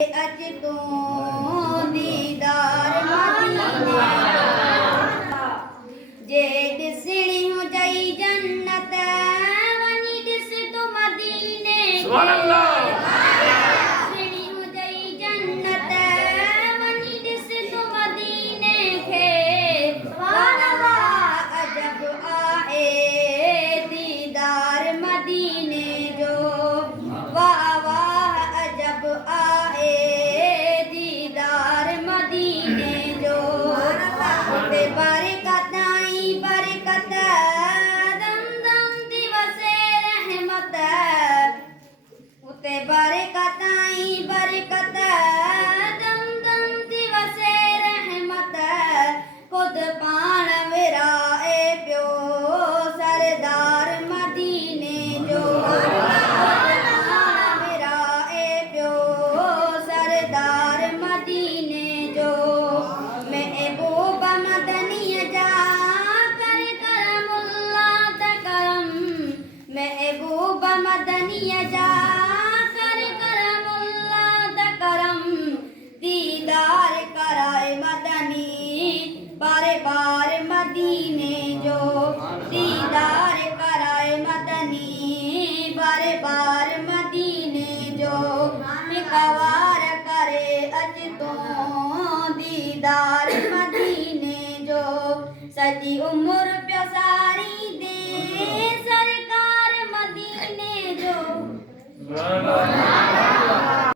अज तो दीदार मदीने जे ॾिसणी हुजई जन्नत वञी ॾिस तूं मदीने सुभान अल्लाह। ॾिसणी हुजई जन्नत वञी ॾिस तूं मदीने खे सुभान अल्लाह। अजब आहे दीदार मदीने जो वाह वाह अजब आहे दीदार मदीने जो उते बरकत आई बरकत दम दम दिवसे रहमत उते बरकत आई बरकत दम दम दिवसे रहमत खुद पाण विराए पियो सरदार मदीने जो सरदार मदीने जो महबूब मदनीअ जा कर करमुल्ला त करम महबूब मदनीअ जा कर करमुल्ला त करम दीदार कराए मदनी बारे बार मदीने जो दीदार कराए मदनी बारे बार मदीने जो कवार करे अज तो दीदार मदीने जो सजी उम्र प्यारी दे सरकार मदीने जो